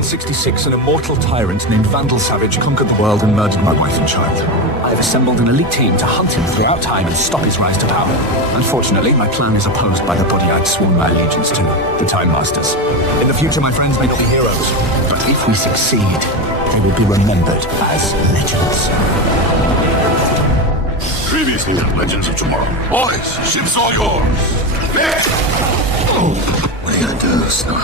2166, an immortal tyrant named Vandal Savage conquered the world and murdered my wife and child. I have assembled an elite team to hunt him throughout time and stop his rise to power. Unfortunately, my plan is opposed by the body I'd sworn my allegiance to, the Time Masters. In the future, my friends may not be heroes, but if we succeed, they will be remembered as legends. Previously on Legends of Tomorrow. Boys, ship's all yours. What are you gonna do, Star?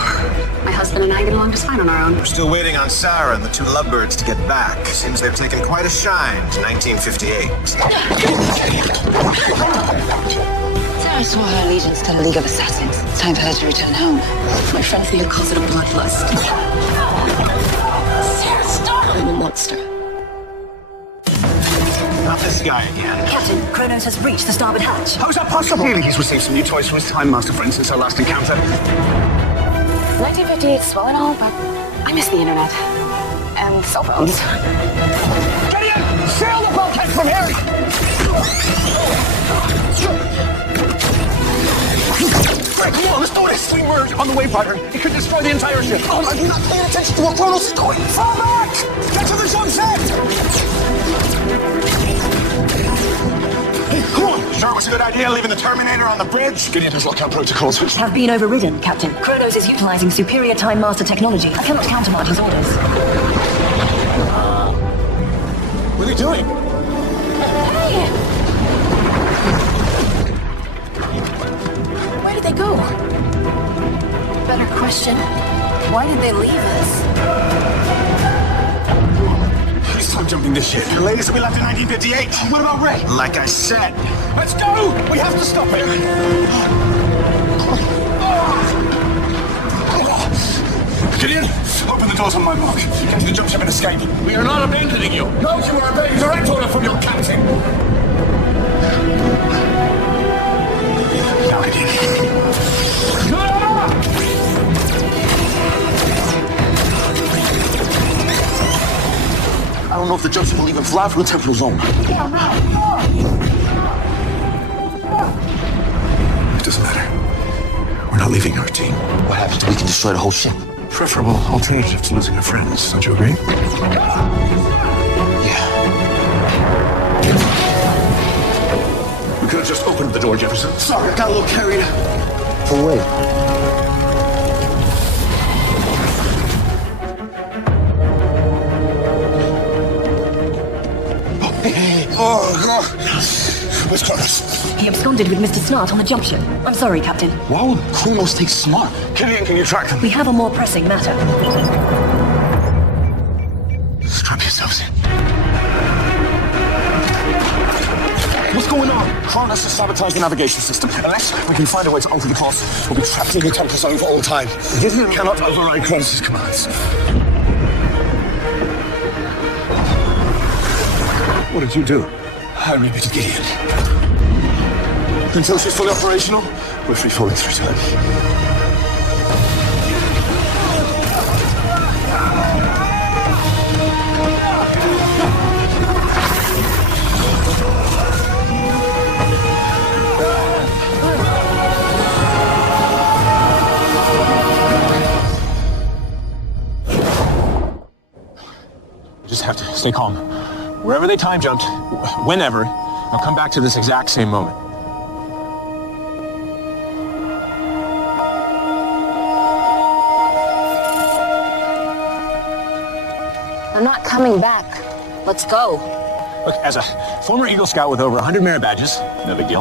My husband and I get along just fine on our own. We're still waiting on Sarah and the two lovebirds to get back. Seems they've taken quite a shine to 1958. Sarah swore her allegiance to the League of Assassins. It's time for her to return home. My friend Theo calls it a bloodlust. Sarah, stop! I'm a monster. Not this guy again. Captain, Kronos has breached the starboard hatch. How is that possible? Clearly he's received some new toys from his Time Master friend since our last encounter. 1958 is swell and all, but I miss the internet. And cell phones. Gideon! Sail the bulkhead from here! Greg, come on, let's do this thing merge on the wave pattern. It could destroy the entire ship. Oh, are you not paying attention to what Kronos is doing? Fall back! Get to the jump set! Hey, come on! Sure, it was a good idea leaving the Terminator on the bridge. Gideon has lockout protocols. Have been overridden, Captain. Kronos is utilizing superior Time Master technology. I cannot countermand his orders. What are they doing? Hey! Where did they go? Better question. Why did they leave us? Please stop jumping this ship. The latest we left in 1958. What about Ray? Like I said. Let's go! We have to stop him! Gideon, open the doors on my mark. Get to the jump ship and escape. We are not abandoning you. No, you are obeying direct order from your captain. Now, Gideon. I don't know if the jump ship will even fly from the temporal zone. It doesn't matter. We're not leaving our team. What happens if we can destroy the whole ship? Preferable alternative to losing our friends. Don't you agree? Yeah. We could have just opened the door, Jefferson. Sorry, I got a little carried. Oh, wait. Oh, God. Where's Kronos? He absconded with Mr. Snart on the jump ship. I'm sorry, Captain. Why would Kronos take Smart? Gideon, can you track them? We have a more pressing matter. Strap yourselves in. What's going on? Kronos has sabotaged the navigation system. Unless we can find a way to alter the course, we'll be trapped in the temporal zone for all time. Gideon cannot override Kronos' commands. What did you do? I rebooted Gideon. Until she's fully operational, We're free falling through time. You just have to stay calm. Wherever they time jumped, whenever, I'll come back to this exact same moment. I'm not coming back. Let's go. Look, as a former Eagle Scout with over 100 merit badges, no big deal,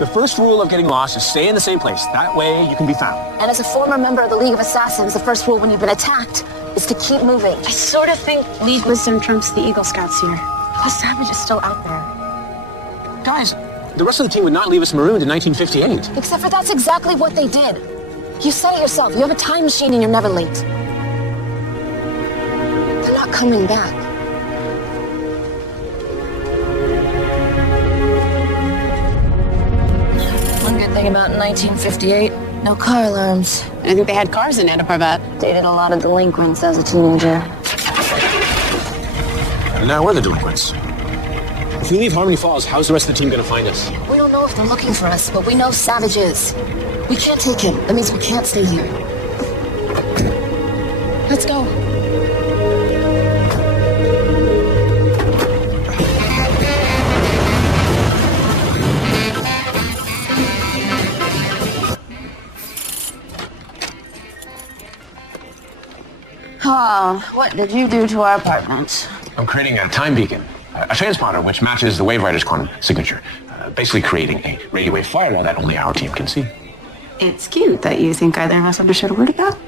the first rule of getting lost is stay in the same place. That way you can be found. And as a former member of the League of Assassins, the first rule when you've been attacked is to keep moving. I sort of think League wisdom trumps the Eagle Scouts here. Plus, Savage is still out there. Guys, the rest of the team would not leave us marooned in 1958. Except for that's exactly what they did. You said it yourself. You have a time machine and you're never late. They're not coming back. One good thing about 1958, no car alarms. I think they had cars in Antiparbat. Dated a lot of delinquents as a teenager. And now we're the delinquents. If we leave Harmony Falls, how's the rest of the team gonna find us? We don't know if they're looking for us, but we know Savage is. We can't take him. That means we can't stay here. Let's go. Oh, what did you do to our apartment? I'm creating a time beacon, a transponder which matches the Wave Rider's quantum signature, basically creating a radio wave firewall that only our team can see. It's cute that you think either of us understood a word of that.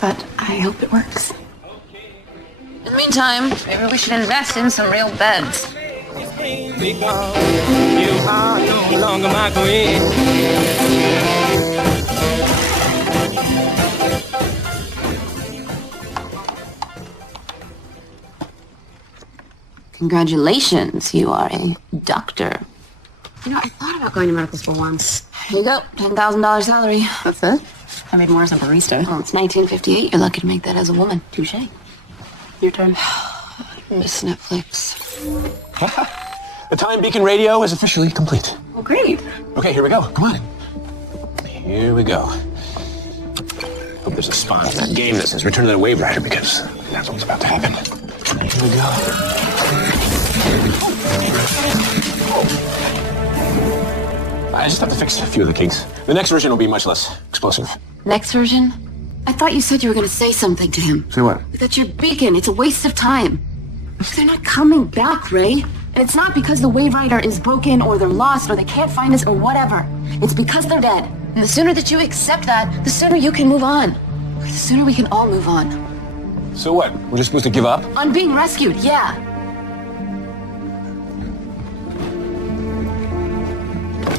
But I hope it works. In the meantime, maybe we should invest in some real beds. You are no longer my queen. Congratulations, you are a doctor. You know, I thought about going to medical school once. Here you go, $10,000 salary. That's it? I made more as a barista. Well, it's 1958. You're lucky to make that as a woman. Touche. Your turn. Miss Netflix. The time beacon radio is officially complete. Well, great. Okay, here we go. Come on. Here we go. Hope there's a spot in that game that says Return of the Wave Rider, because that's what's about to happen. Here we go. I just have to fix a few of the kinks. The next version will be much less explosive. Next version? I thought you said you were going to say something to him. Say what? That's your beacon. It's a waste of time. They're not coming back, Ray. And it's not because the Wave Rider is broken or they're lost or they can't find us or whatever. It's because they're dead. And the sooner that you accept that, the sooner you can move on. Or the sooner we can all move on. So what? We're just supposed to give up? On being rescued, yeah.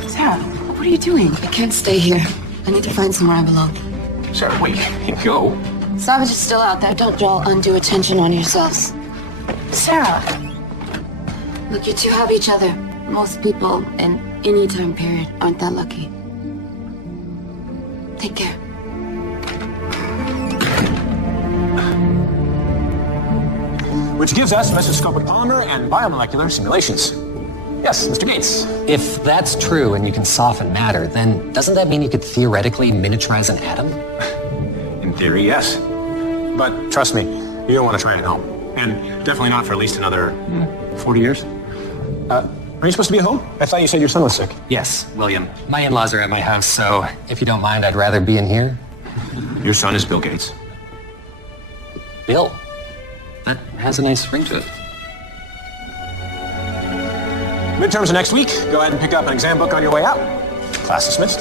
Sarah, what are you doing? I can't stay here. I need to find somewhere I belong. Sarah, wait. Go. Savage is still out there. Don't draw undue attention on yourselves. Sarah. Look, you two have each other. Most people in any time period aren't that lucky. Take care. Which gives us mesoscopic polymer and biomolecular simulations. Yes, Mr. Gates. If that's true and you can soften matter, then doesn't that mean you could theoretically miniaturize an atom? In theory, yes. But trust me, you don't want to try it at home. And definitely not for at least another 40 years. Are you supposed to be at home? I thought you said your son was sick. Yes, William. My in-laws are at my house, so if you don't mind, I'd rather be in here. Your son is Bill Gates. Bill. That has a nice ring to it. Midterms are next week. Go ahead and pick up an exam book on your way out. Class dismissed.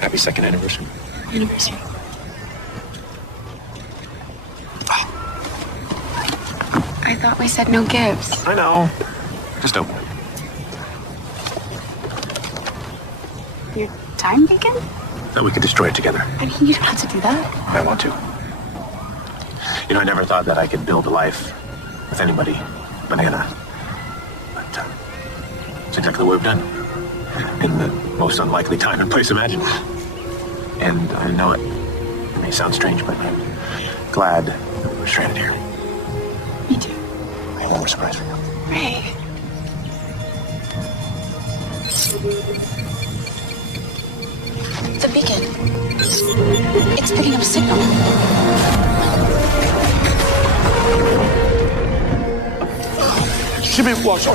Happy second anniversary. Anniversary. I thought we said no gifts. I know. Just open it. Your time beacon? That we could destroy it together. I mean, you don't have to do that. I want to. You know, I never thought that I could build a life with anybody but Anna. But it's exactly what we've done. In the most unlikely time and place imaginable. And I know it may sound strange, but I'm glad that we're stranded here. Me too. I have one more surprise for you. Ray. The beacon. It's picking up a signal. Should be watched.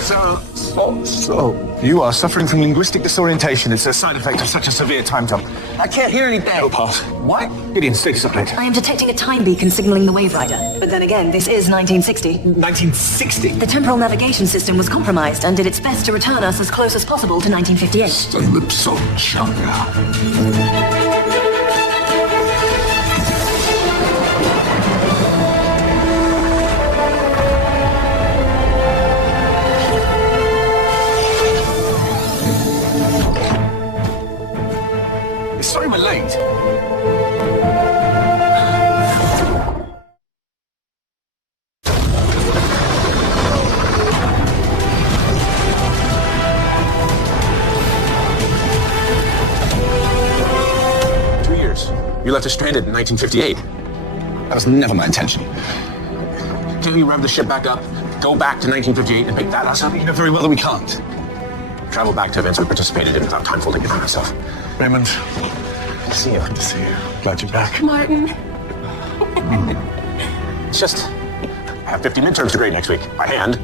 So, you are suffering from linguistic disorientation. It's a side effect of such a severe time jump. I can't hear anything. No pass. What? Gideon, status update. I am detecting a time beacon signaling the Wave Rider. But then again, this is 1960. 1960. The temporal navigation system was compromised and did its best to return us as close as possible to 1958. Calypso Chunga. Sorry we're late. You left us stranded in 1958. That was never my intention. Till you rev the ship back up, go back to 1958 and pick that us up, you know very well that we can't. travel back to events we participated in without time folding it on myself. Raymond, Good to see you. good to see you. Glad you're back. Martin. It's just, I have 50 midterms to grade next week by hand.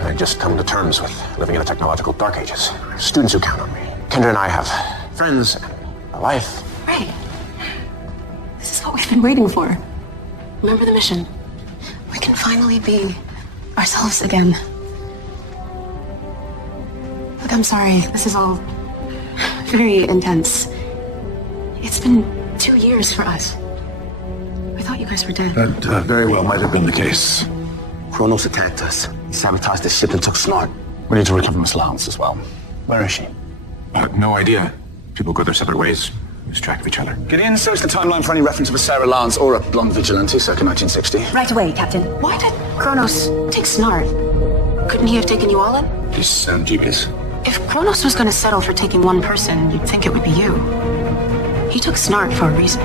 I just come to terms with living in the technological dark ages. I have students who count on me. Kendra and I have friends and a life. Right. This is what we've been waiting for. Remember the mission. We can finally be ourselves again. Look, I'm sorry. This is all very intense. It's been 2 years for us. We thought you guys were dead. That very well might have been the case. Kronos attacked us. He sabotaged the ship and took Snart. We need to recover Miss Lance as well. Where is she? No idea. People go their separate ways, lose track of each other. Gideon, search the timeline for any reference of a Sarah Lance or a blonde vigilante circa 1960. Right away, Captain. Why did Kronos take Snart? Couldn't he have taken you all in? He's dubious. If Kronos was going to settle for taking one person, you'd think it would be you. He took Snart for a reason.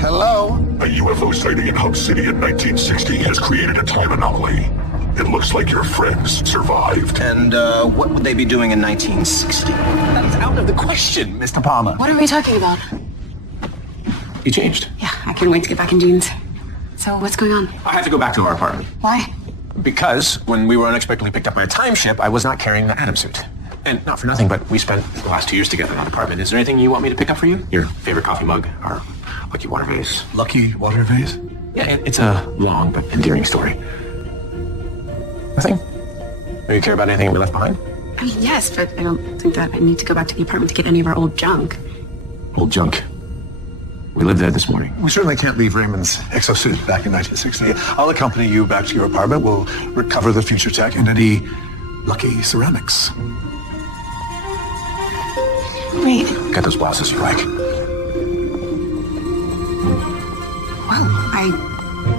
Hello? A UFO sighting in Hub City in 1960 has created a time anomaly. It looks like your friends survived. And what would they be doing in 1960? That is out of the question, Mr. Palmer. What are we talking about? He changed. Yeah, I can't wait to get back in jeans. So what's going on? I had to go back to our apartment. Why? Because when we were unexpectedly picked up by a time ship, I was not carrying the Atom suit. And not for nothing, but we spent the last 2 years together in our apartment. Is there anything you want me to pick up for you? Your favorite coffee mug? Our lucky water vase? Lucky water vase? Yeah, it's a long but endearing story. Nothing? Do you care about anything we left behind? I mean, yes, but I don't think that I need to go back to the apartment to get any of our old junk. Old junk. We lived there this morning. We certainly can't leave Raymond's exosuit back in 1960. I'll accompany you back to your apartment. We'll recover the future tech and any lucky ceramics. Wait. Get those blouses you like. Well, I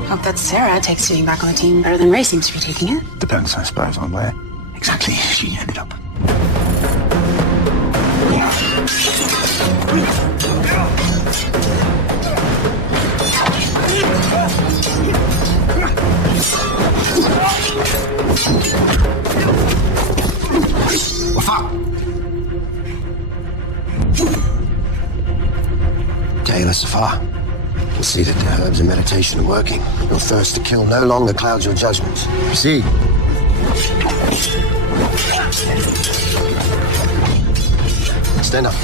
hope that Sarah takes sitting back on the team better than Ray seems to be taking it. Depends, I suppose, on where exactly she ended up. What's up? Okay, Safar. You see that the herbs and meditation are working. Your thirst to kill no longer clouds your judgments. Proceed. Stand up.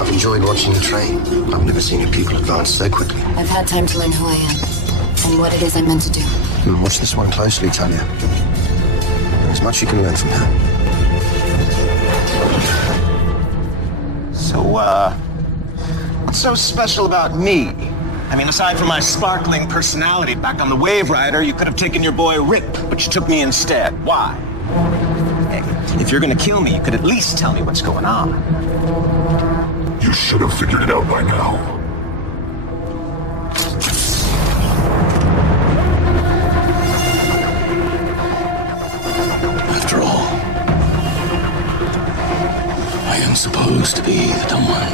I've enjoyed watching you train. I've never seen your people advance so quickly. I've had time to learn who I am and what it is I'm meant to do. Watch this one closely, Talia. There's much you can learn from her. So, what's so special about me? I mean, aside from my sparkling personality back on the Wave Rider, you could have taken your boy Rip, but you took me instead. Why? Hey, if you're gonna kill me, you could at least tell me what's going on. You should have figured it out by now. After all, I am supposed to be the dumb one.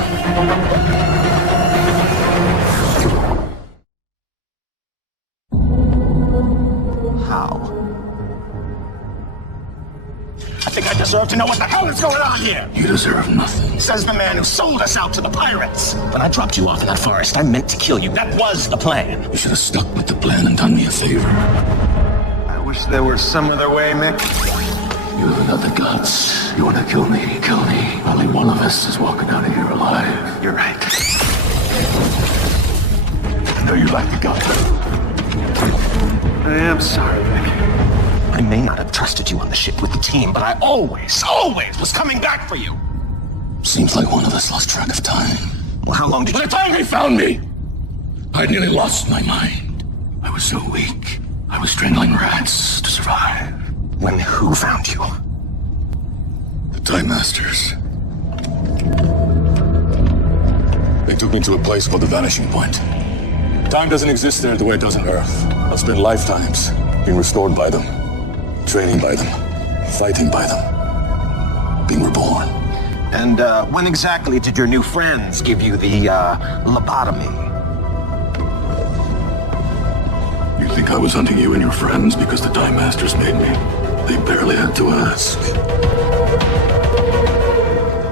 I think I deserve to know what the hell is going on here! You deserve nothing. Says the man who sold us out to the pirates! When I dropped you off in that forest, I meant to kill you. That was the plan. You should have stuck with the plan and done me a favor. I wish there were some other way, Mick. You haven't got the guts. You want to kill me, kill me. Only one of us is walking out of here alive. You're right. I know you like the guts. I am sorry, Mick. I may not have trusted you on the ship with the team, but I always was coming back for you. Seems like one of us lost track of time. Well, how long did By the time they found me, I'd nearly lost my mind. I was so weak. I was strangling rats to survive. When who found you? The Time Masters. They took me to a place called the Vanishing Point. Time doesn't exist there the way it does on Earth. I've spent lifetimes being restored by them, training by them, fighting by them. being reborn. And when exactly did your new friends give you the lobotomy? You think I was hunting you and your friends because the Time Masters made me? They barely had to ask.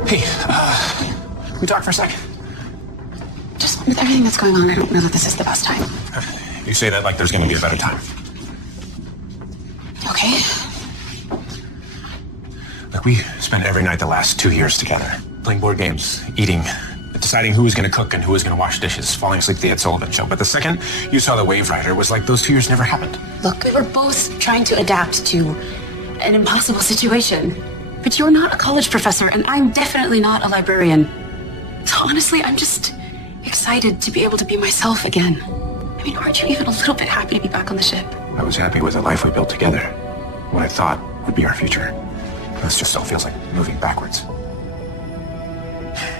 Hey, can we talk for a sec? Just with everything that's going on, I don't know that this is the best time. You say that like there's gonna be a better time. Okay. Look, we spent every night the last 2 years together, playing board games, eating, deciding who was gonna cook and who was gonna wash dishes, falling asleep at the Ed Sullivan Show. But the second you saw the Wave Rider, it was like those 2 years never happened. Look, we were both trying to adapt to an impossible situation. But you're not a college professor, and I'm definitely not a librarian. So honestly, I'm just excited to be able to be myself again. I mean, aren't you even a little bit happy to be back on the ship? I was happy with the life we built together, what I thought would be our future. This just so feels like moving backwards.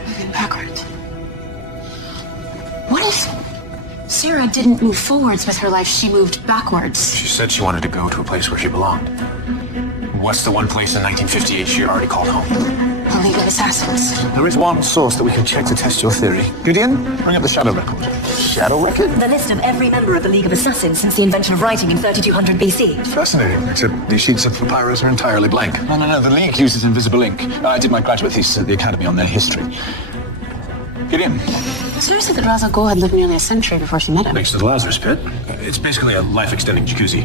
Moving backwards? What if Sarah didn't move forwards with her life, she moved backwards? She said she wanted to go to a place where she belonged. What's the one place in 1958 she already called home? The League of Assassins. There is one source that we can check to test your theory. Gideon, bring up the shadow record. Shadow record? The list of every member of the League of Assassins since the invention of writing in 3200 BC. Fascinating, except these sheets of papyrus are entirely blank. No, the League uses invisible ink. I did my graduate thesis at the Academy on their history. Gideon. Sarah said that Ra's al Ghul had lived nearly a century before she met him. Next to the Lazarus Pit. It's basically a life-extending jacuzzi.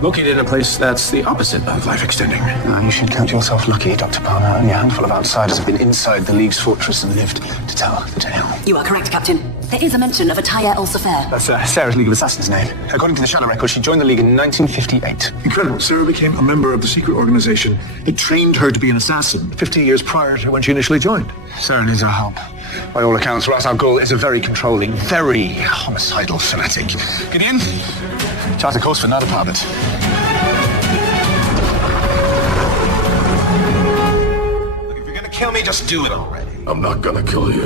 Located in a place that's the opposite of life-extending. You should count yourself lucky, Dr. Palmer. Only a handful of outsiders have been inside the League's fortress and lived to tell the tale. You are correct, Captain. There is a mention of a Taya el-Safer. That's Sarah's League of Assassins name. According to the shadow record, she joined the League in 1958. Incredible. Sarah became a member of the secret organization. It trained her to be an assassin 50 years prior to when she initially joined. Sarah needs our help. By all accounts, Ra's al Ghul is a very controlling, very homicidal fanatic. Gideon, chart a course for Nada Department. Kill me, just do it already. I'm not gonna kill you.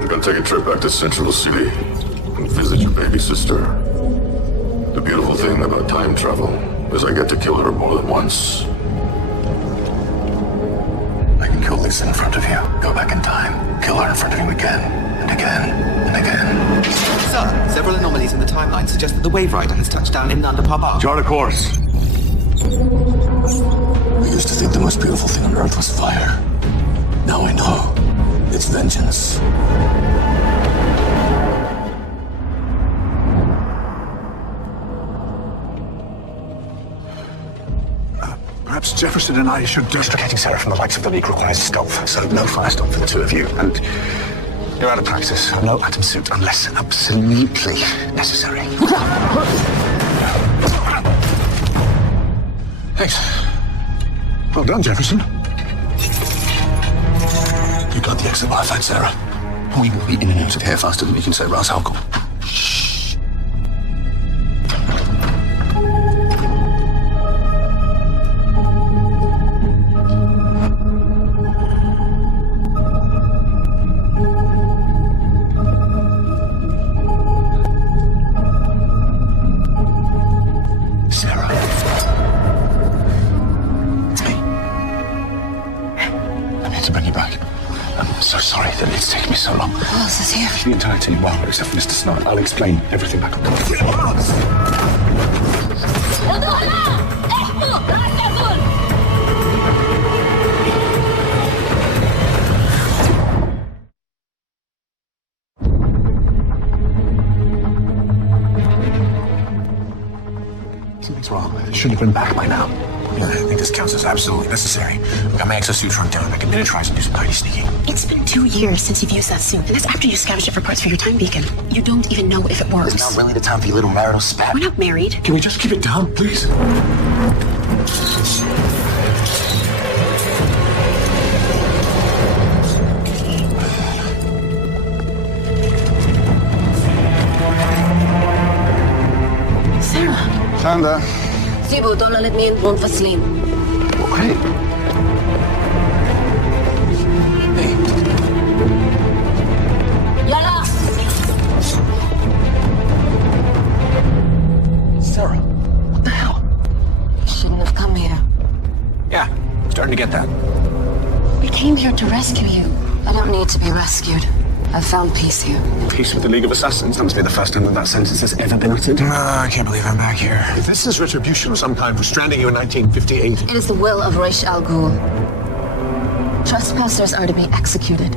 I'm gonna take a trip back to Central City and visit your baby sister. The beautiful thing about time travel is I get to kill her more than once. I can kill Lisa in front of you, go back in time, kill her in front of you again, and again, and again. Sir, several anomalies in the timeline suggest that the Wave Rider has touched down in Nanda Parbat. Chart a course. I used to think the most beautiful thing on Earth was fire. Now I know. It's vengeance. Perhaps Jefferson and I should... Extricating Sarah from the likes of the League requires stealth, so no firestone for the two of you. And you're out of practice. No atom suit unless absolutely necessary. Thanks. Well done, Jefferson. You got the exit Wi-Fi, Sarah. We will be in and out of here faster than you can say Ra's al Ghul. The entire team, well, except for Mr. Snart. I'll explain everything back on the Something's wrong. I should have been back by now. Yeah, I think this counts as absolutely necessary. I got my exosuit shrunk down. I can miniaturize and do some tiny sneaking. It's been 2 years since you've used that suit, and that's after you scavenged it for parts for your time beacon. You don't even know if it works. It's not really the time for your little marital spat. We're not married. Can we just keep it down, please? Sarah. Sandra. Sibu, don't let me in, won't Vaseline. Hey. Hey. Yalla! Sarah, what the hell? You shouldn't have come here. Yeah, starting to get that. came here to rescue you. I don't need to be rescued. I've found peace here. Peace with the League of Assassins. That must be the first time that sentence has ever been uttered. I can't believe I'm back here. If this is retribution of some kind for stranding you in 1958. It is the will of Raish Al Ghul. Trespassers are to be executed.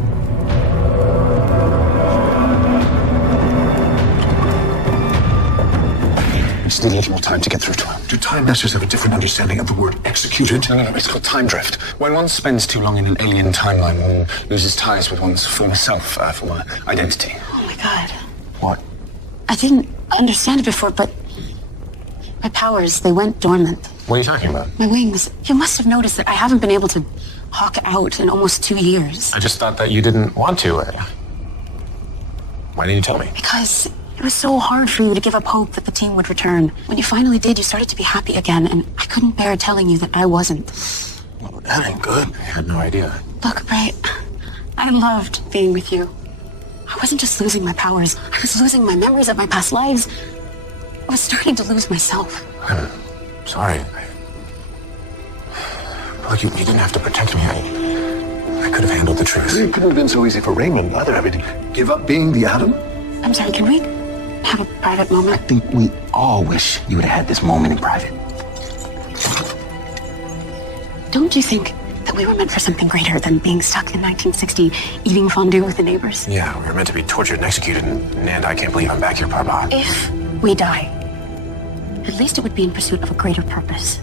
We just need a little more time to get through to him. Do time masters have a different understanding of the word executed? No, it's called time drift. When one spends too long in an alien timeline, one loses ties with one's former self, former identity. Oh my god. What? I didn't understand it before, but my powers, they went dormant. What are you talking about? My wings. You must have noticed that I haven't been able to hawk out in almost 2 years. I just thought that you didn't want to. Why didn't you tell me? Because it was so hard for you to give up hope that the team would return. When you finally did, you started to be happy again, and I couldn't bear telling you that I wasn't. Well, that ain't good. I had no idea. Look, Ray, I loved being with you. I wasn't just losing my powers. I was losing my memories of my past lives. I was starting to lose myself. I'm sorry. Look, you didn't have to protect me. I could have handled the truth. It couldn't have been so easy for Raymond either. I mean, give up being the Atom? I'm sorry, can we have a private moment? I think we all wish you would have had this moment in private. Don't you think that we were meant for something greater than being stuck in 1960 eating fondue with the neighbors? Yeah, we were meant to be tortured and executed, and I can't believe I'm back here, Papa. If we die, at least it would be in pursuit of a greater purpose.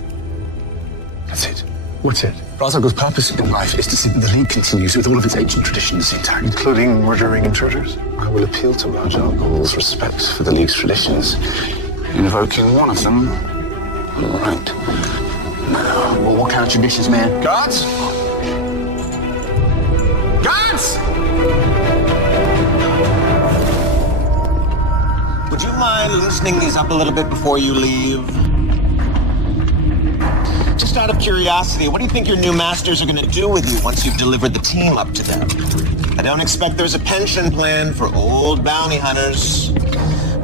That's it. What's it? Ra's al Ghul's purpose in life is to see that the League continues with all of its ancient traditions intact. Including murdering intruders? I will appeal to Ra's al Ghul's respect for the League's traditions, invoking one of them. All right. Now, Well, what kind of traditions, man? guards! Guards! Would you mind loosening these up a little bit before you leave? Just out of curiosity, what do you think your new masters are going to do with you once you've delivered the team up to them? I don't expect there's a pension plan for old bounty hunters.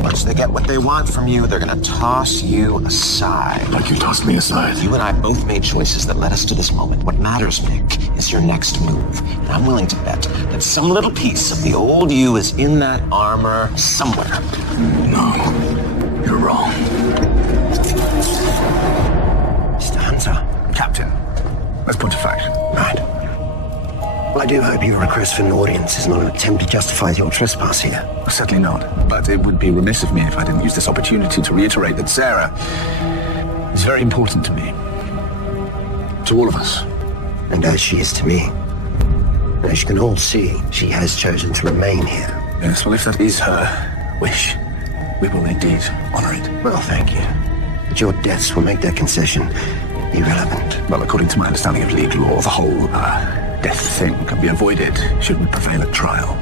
Once they get what they want from you, they're going to toss you aside. Like you tossed me aside. You and I both made choices that led us to this moment. What matters, Nick, is your next move. And I'm willing to bet that some little piece of the old you is in that armor somewhere. No, you're wrong. Mr. Hunter. Captain, let's put to fact. Right. Well, I do hope your request for an audience is not an attempt to justify your trespass here. Certainly not. But it would be remiss of me if I didn't use this opportunity to reiterate that Sarah is very important to me. To all of us. And as she is to me. As you can all see, she has chosen to remain here. Yes, well, if that is her wish, we will indeed honor it. Well, thank you. But your deaths will make that concession irrelevant. Well, according to my understanding of league law, the whole death thing can be avoided should we prevail at trial.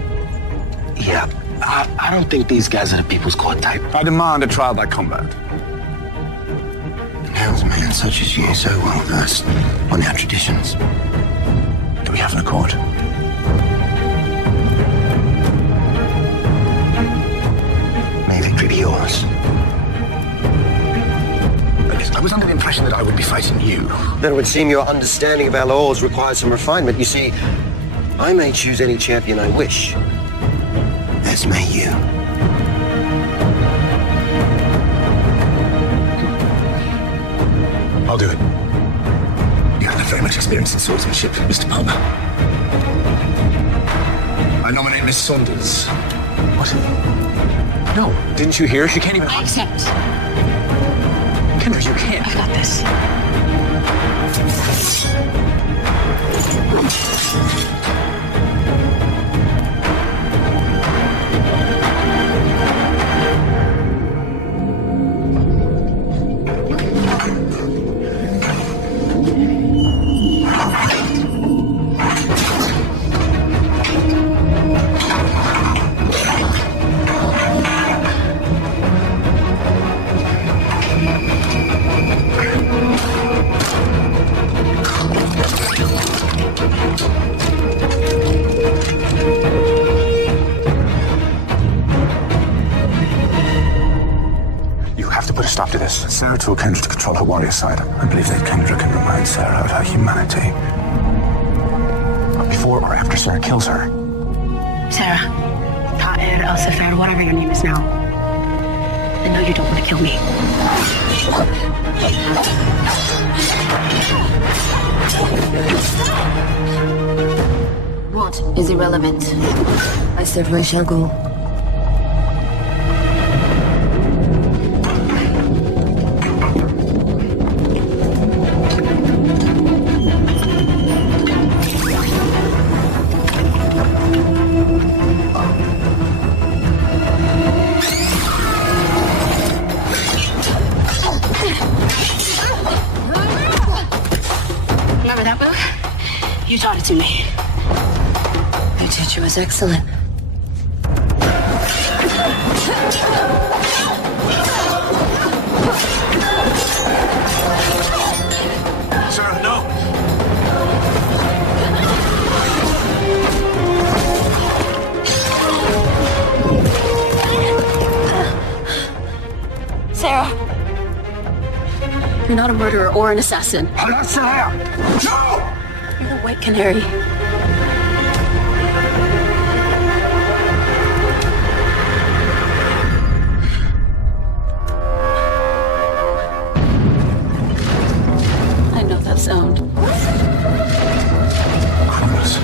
Yeah, I don't think these guys are the people's court type. I demand a trial by combat. And how's a man such as you so well versed on our traditions? Do we have an accord? May victory be yours. I was under the impression that I would be fighting you. Then it would seem your understanding of our laws requires some refinement. You see, I may choose any champion I wish, as may you. I'll do it. You have very much experience in swordsmanship, Mr. Palmer. I nominate Miss Saunders. What? No, didn't you hear? She can't even... I accept. Kendra, you can't. I've got this. Stop to this. Sarah told Kendra to control her warrior side. I believe that Kendra can remind Sarah of her humanity. or after Sarah kills her. Sarah, Ta'er El-Sefer, whatever your name is now. I know you don't want to kill me. What is irrelevant? I said where I shall go. Remember that move? You taught it to me. Your teacher was excellent. Sarah, no! Sarah. You're not a murderer or an assassin. I'm not Sarah! No! You're the white canary. I know that sound. Cronus.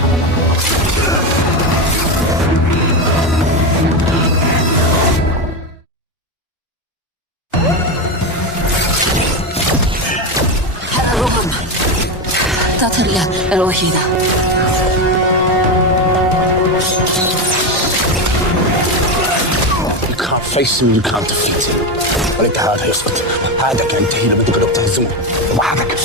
طريقة الوحيدة. You can't face him, you can't defeat him. ولكن هذا يثبت هذا كان انتهي لما تقدر تهزمه وحدك.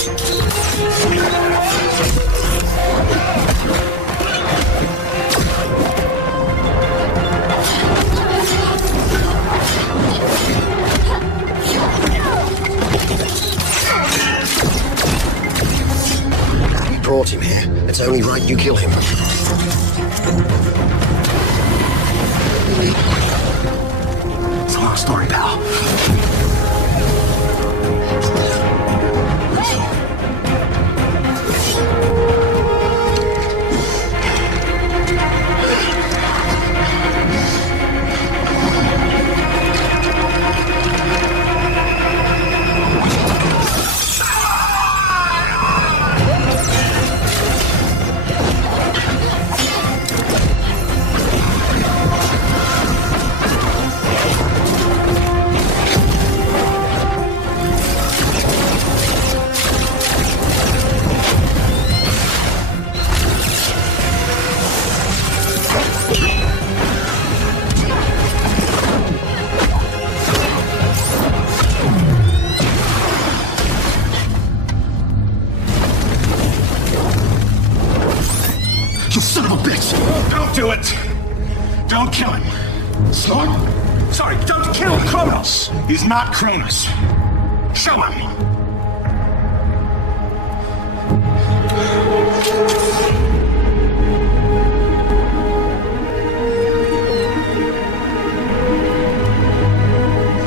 Brought him here. It's only right you kill him. It's a long story, pal. You son of a bitch! Don't do it! Don't kill him. Sloan? Sorry, don't kill Kronos! He's not Kronos. Show him!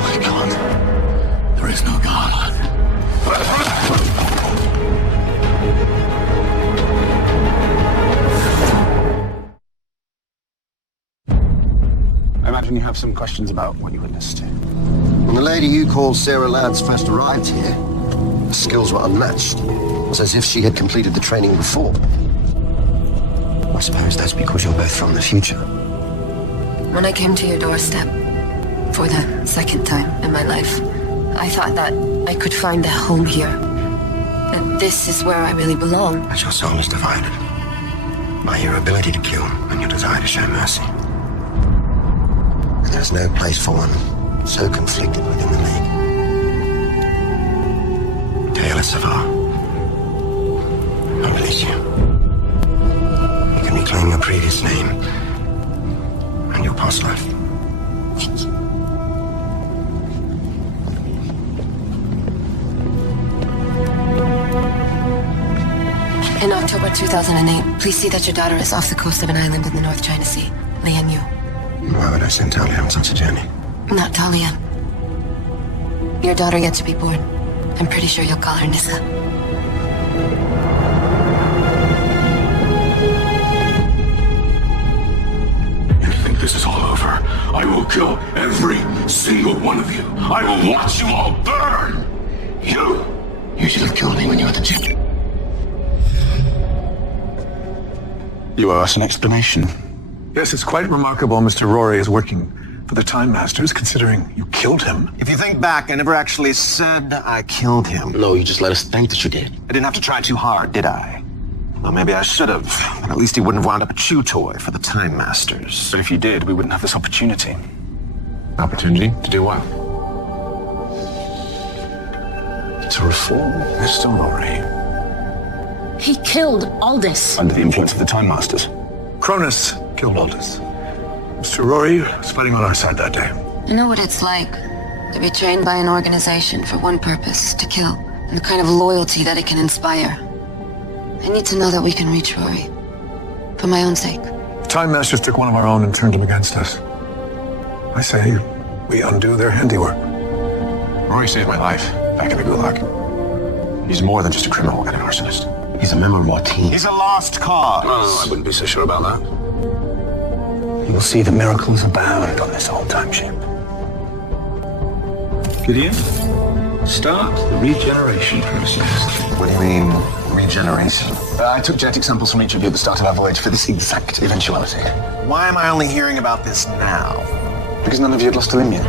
My God, there is no God. I imagine you have some questions about what you witnessed. When the lady you call Sarah Lads first arrived here, her skills were unmatched. It was as if she had completed the training before. I suppose that's because you're both from the future. When I came to your doorstep, for the second time in my life, I thought that I could find a home here. That this is where I really belong. But your soul is divided by your ability to kill and your desire to show mercy. And there's no place for one so conflicted within the League. Taylor Savar, I release you. You can reclaim your previous name and your past life. Thank you. In October 2008, please see that your daughter is off the coast of an island in the North China Sea. Lian Yu. Why would I send Talia on such a journey? Not Talia. Your daughter yet to be born. I'm pretty sure you'll call her Nissa. kill every single one of you. I will watch you all burn. You should have killed me when you were the gym. You owe us an explanation. Yes, it's quite remarkable Mr. Rory is working for the Time Masters, considering you killed him. If you think back, I never actually said I killed him. No, you just let us think that you did. I didn't have to try too hard, did I? Well, maybe I should have. But at least he wouldn't have wound up a chew toy for the Time Masters. But if you did, we wouldn't have this opportunity. Opportunity to do what? To reform Mr. Rory. He killed Aldous. Under the influence of the Time Masters. Cronus killed Aldous. Mr. Rory was fighting on our side that day. I know what it's like to be trained by an organization for one purpose, to kill, and the kind of loyalty that it can inspire. I need to know that we can reach Rory. For my own sake. The Time Masters took one of our own and turned him against us. I say we undo their handiwork. Rory saved my life back in the Gulag. He's more than just a criminal and an arsonist. He's a member of our team. He's a lost cause. Oh, I wouldn't be so sure about that. You will see that miracles abound on this old time ship. Gideon, start the regeneration process. What do you mean, regeneration? I took genetic samples from each of you at the start of our voyage for this exact eventuality. Why am I only hearing about this now? Because none of you had lost a limb yet.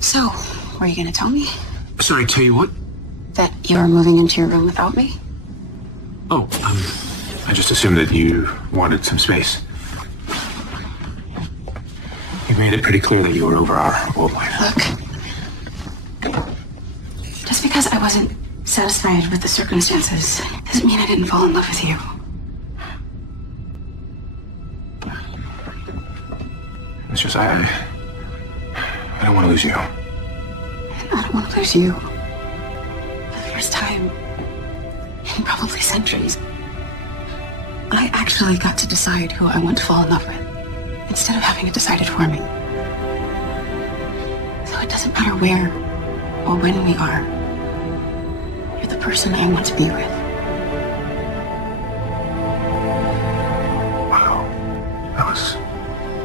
So, were you gonna tell me? Sorry, tell you what? That you were moving into your room without me? Oh, I just assumed that you wanted some space. You made it pretty clear that you were over our old life. Look. Just because I wasn't satisfied with the circumstances doesn't mean I didn't fall in love with you. It's just I don't want to lose you. I don't want to lose you. For the first time in probably centuries, I actually got to decide who I want to fall in love with, instead of having it decided for me. So it doesn't matter where or when we are. You're the person I want to be with. Wow.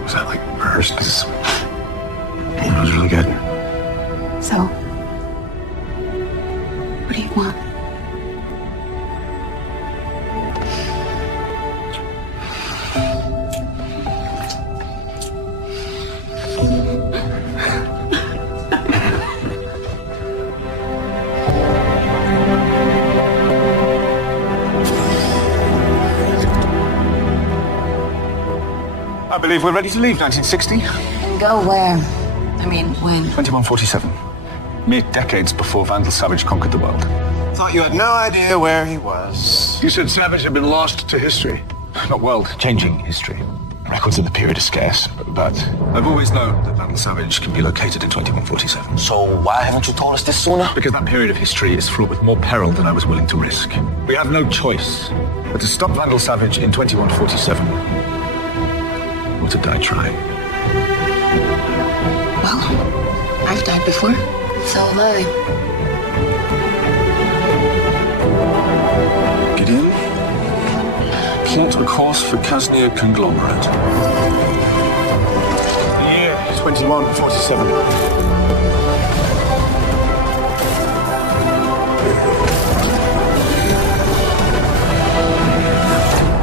Was that like rehearsed? Because it was really good. So, what do you want? I believe we're ready to leave 1960. And go where? I mean, when? 2147. Mere decades before Vandal Savage conquered the world. Thought you had no idea where he was. You said Savage had been lost to history. Not world-changing history. Records of the period are scarce, but I've always known that Vandal Savage can be located in 2147. So why haven't you told us this sooner? Because that period of history is fraught with more peril than I was willing to risk. We have no choice but to stop Vandal Savage in 2147, or to die trying. Well, I've died before. So have I. Gideon, plot a course for Casnia Conglomerate. The year 2147.